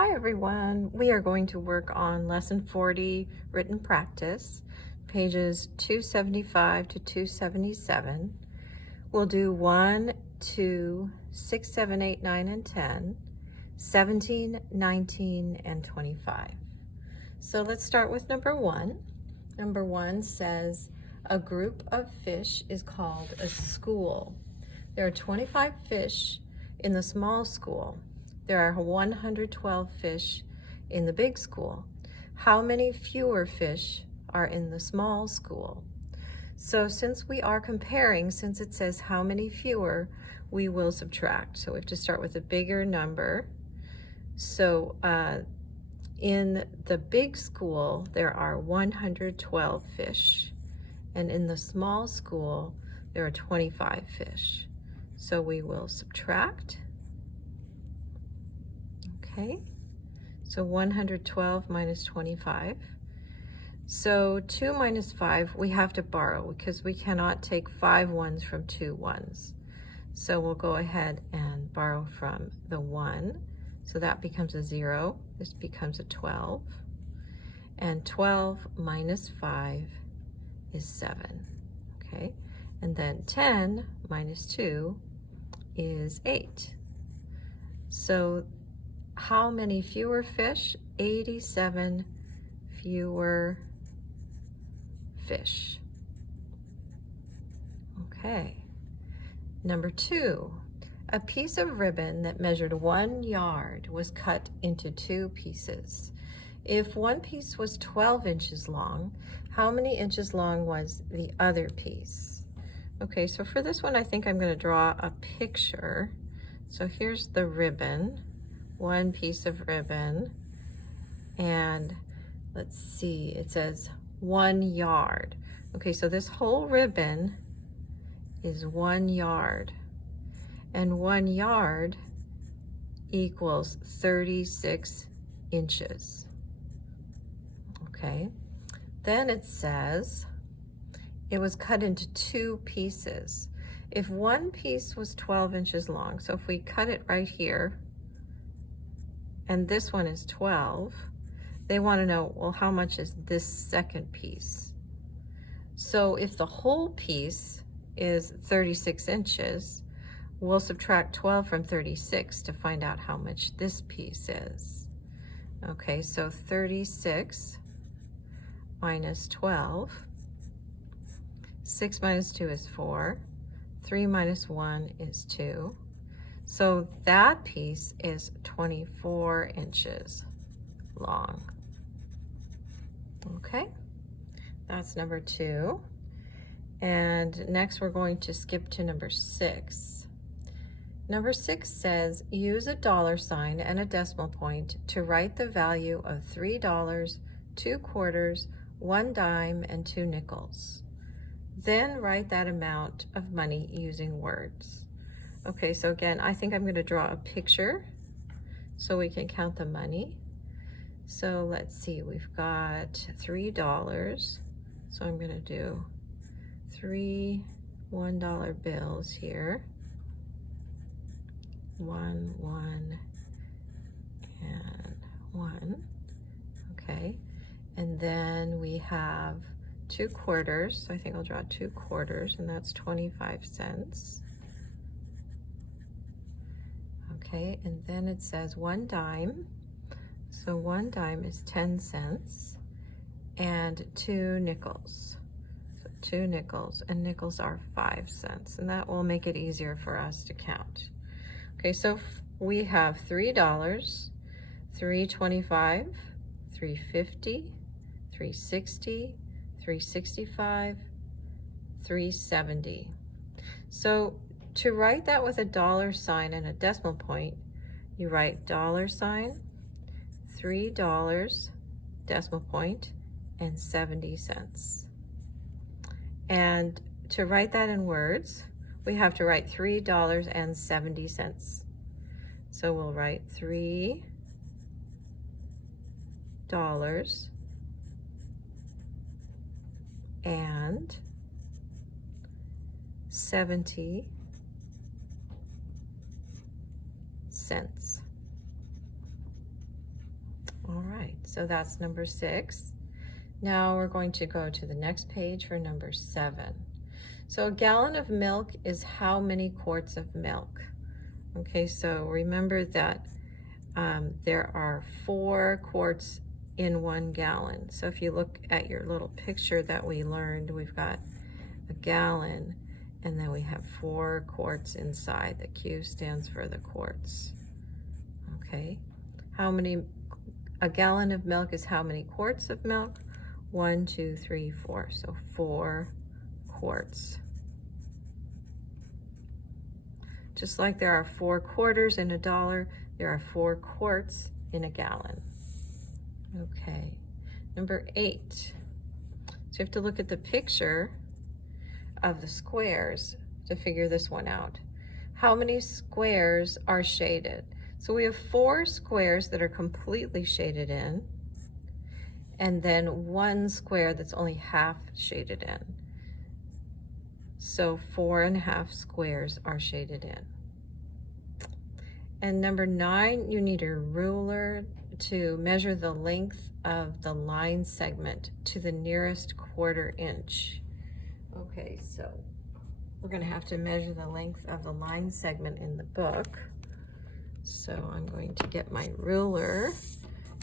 Hi everyone. We are going to work on lesson 40 written practice, pages 275 to 277. We'll do 1, 2, 6, 7, 8, 9, and 10, 17, 19, and 25. So let's start with number 1. Number 1 says a group of fish is called a school. There are 25 fish in the small school. There are 112 fish in the big school. How many fewer fish are in the small school? So since we are comparing, since it says how many fewer, we will subtract. So we have to start with a bigger number. So in the big school, there are 112 fish. And in the small school, there are 25 fish. So we will subtract. Okay, so 112 minus 25. So 2 minus 5, we have to borrow because we cannot take 5 ones from 2 ones. So we'll go ahead and borrow from the 1. So that becomes a 0. This becomes a 12. And 12 minus 5 is 7. Okay, and then 10 minus 2 is 8. So how many fewer fish? 87 fewer fish. Okay. Number 2, a piece of ribbon that measured 1 yard was cut into 2 pieces. If one piece was 12 inches long, how many inches long was the other piece? Okay, so for this one, I think I'm going to draw a picture. So here's the ribbon. One piece of ribbon, and let's see, it says 1 yard. Okay, so this whole ribbon is 1 yard, and 1 yard equals 36 inches. Okay, then it says it was cut into 2 pieces. If one piece was 12 inches long, so if we cut it right here, and this one is 12, they want to know, well, how much is this second piece? So if the whole piece is 36 inches, we'll subtract 12 from 36 to find out how much this piece is. Okay, so 36 minus 12, 6 minus 2 is 4, 3 minus 1 is 2. So that piece is 24 inches long. Okay, that's number 2. And next we're going to skip to number 6. Number 6 says, use a $ and a decimal point to write the value of $3, 2 quarters, 1 dime, and 2 nickels. Then write that amount of money using words. Okay, so again, I think I'm going to draw a picture so we can count the money. So let's see, we've got $3. So I'm going to do 3 $1 bills here. 1, 1, and 1. Okay, and then we have 2 quarters. So I think I'll draw 2 quarters, and that's 25 cents. Okay, and then it says 1 dime. So 1 dime is 10 cents, and 2 nickels. So 2 nickels, and nickels are 5 cents, and that will make it easier for us to count. Okay, so we have $3, $3.25, $3.50, $3.60, $3.65, $3.70. So to write that with a $ and a decimal point, you write $, $3, decimal point, and 70 cents. And to write that in words, we have to write $3.70. So we'll write $3 and 70 cents. All right, so that's number 6. Now we're going to go to the next page for number 7. So a gallon of milk is how many quarts of milk? Okay, so remember that there are 4 quarts in 1 gallon. So if you look at your little picture that we learned, we've got a gallon and then we have 4 quarts inside. The Q stands for the quarts. Okay, a gallon of milk is how many quarts of milk? 1, 2, 3, 4. So 4 quarts. Just like there are 4 quarters in a dollar, there are 4 quarts in a gallon. Okay, number 8. So you have to look at the picture of the squares to figure this one out. How many squares are shaded? So we have 4 squares that are completely shaded in, and then 1 square that's only half shaded in. So 4.5 squares are shaded in. And number 9, you need a ruler to measure the length of the line segment to the nearest 1/4 inch. Okay, so we're going to have to measure the length of the line segment in the book. So I'm going to get my ruler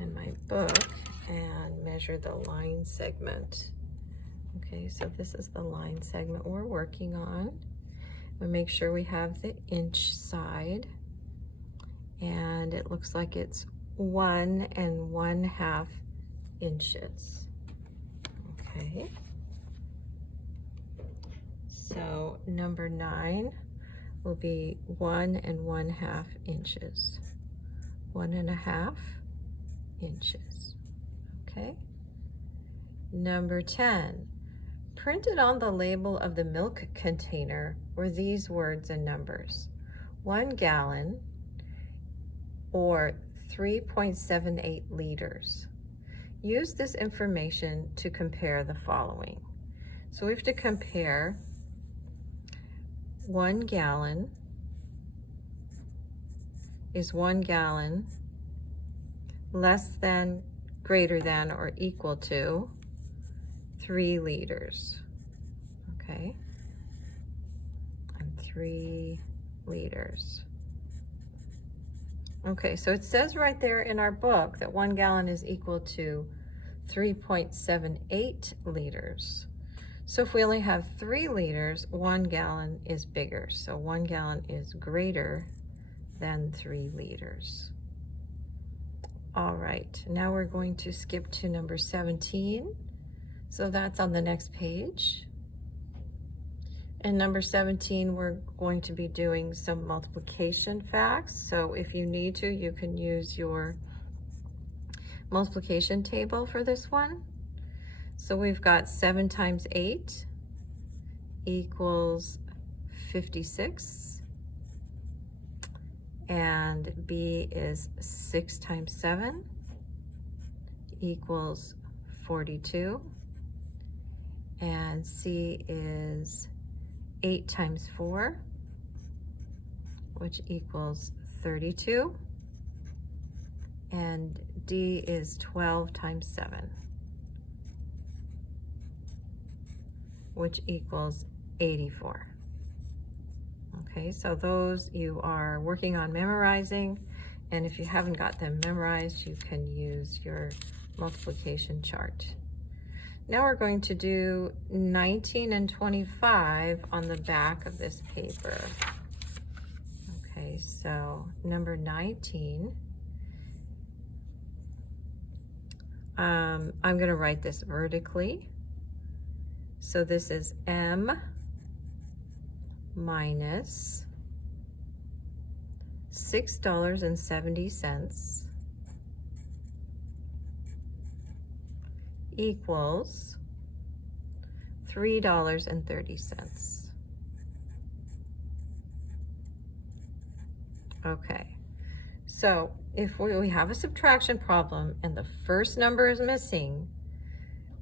and my book and measure the line segment. Okay, so this is the line segment we're working on. We make sure we have the inch side, and it looks like it's 1 1/2 inches. Okay, so number 9 will be 1 1/2 inches. 1 1/2 inches. Okay, number 10. Printed on the label of the milk container were these words and numbers: 1 gallon or 3.78 liters. Use this information to compare the following. So we have to compare 1 gallon is 1 gallon less than, greater than, or equal to 3 liters. Okay, and 3 liters. Okay, so it says right there in our book that 1 gallon is equal to 3.78 liters. So if we only have 3 liters, 1 gallon is bigger. So 1 gallon is greater than 3 liters. All right, now we're going to skip to number 17. So that's on the next page. And number 17, we're going to be doing some multiplication facts. So if you need to, you can use your multiplication table for this one. So we've got 7 times 8 equals 56. And B is 6 times 7 equals 42. And C is 8 times 4, which equals 32. And D is 12 times 7, which equals 84. Okay, so those you are working on memorizing, and if you haven't got them memorized, you can use your multiplication chart. Now we're going to do 19 and 25 on the back of this paper. Okay, so number 19, I'm going to write this vertically. So this is M minus $6.70 equals $3.30. Okay, so if we have a subtraction problem and the first number is missing,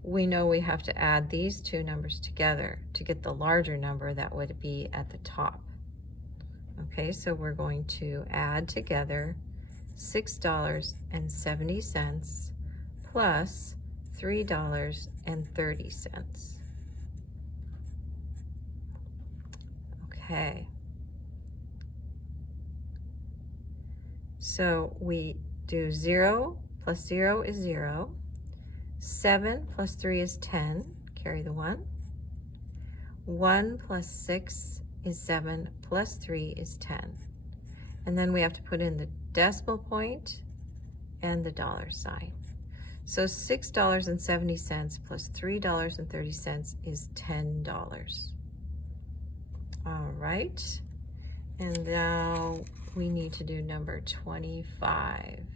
we know we have to add these two numbers together to get the larger number that would be at the top. Okay, so we're going to add together $6.70 plus $3.30. Okay. So we do 0 plus 0 is 0. 7 plus 3 is 10. Carry the 1. 1 plus 6 is 7 plus 3 is 10. And then we have to put in the decimal point and the dollar sign. So $6.70 plus $3.30 is $10. All right. And now we need to do number 25.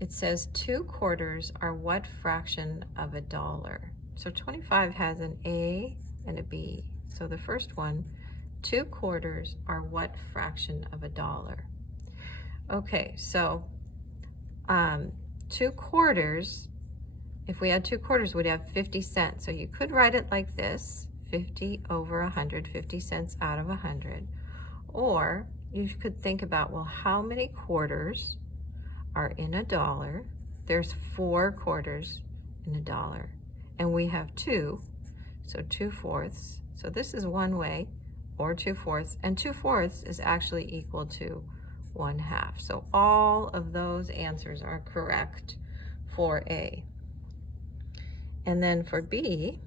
It says 2 quarters are what fraction of a dollar? So 25 has an A and a B. So the first one, 2 quarters are what fraction of a dollar? Okay, so 2 quarters, if we had 2 quarters, we'd have 50 cents. So you could write it like this, 50 over 100, 50 cents out of 100. Or you could think about, well, how many quarters are in a dollar? There's 4 quarters in a dollar, and we have 2, so 2/4. So this is one way, or 2/4, and 2/4 is actually equal to 1/2. So all of those answers are correct for A. And then for B,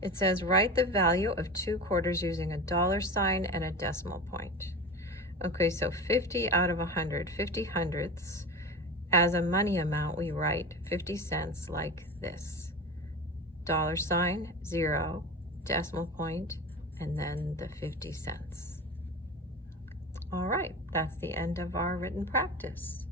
it says write the value of 2 quarters using a dollar sign and a decimal point. Okay, so 50 out of 100, 50 hundredths. As a money amount, we write 50 cents like this. Dollar sign, 0, decimal point, and then the 50 cents. All right, that's the end of our written practice.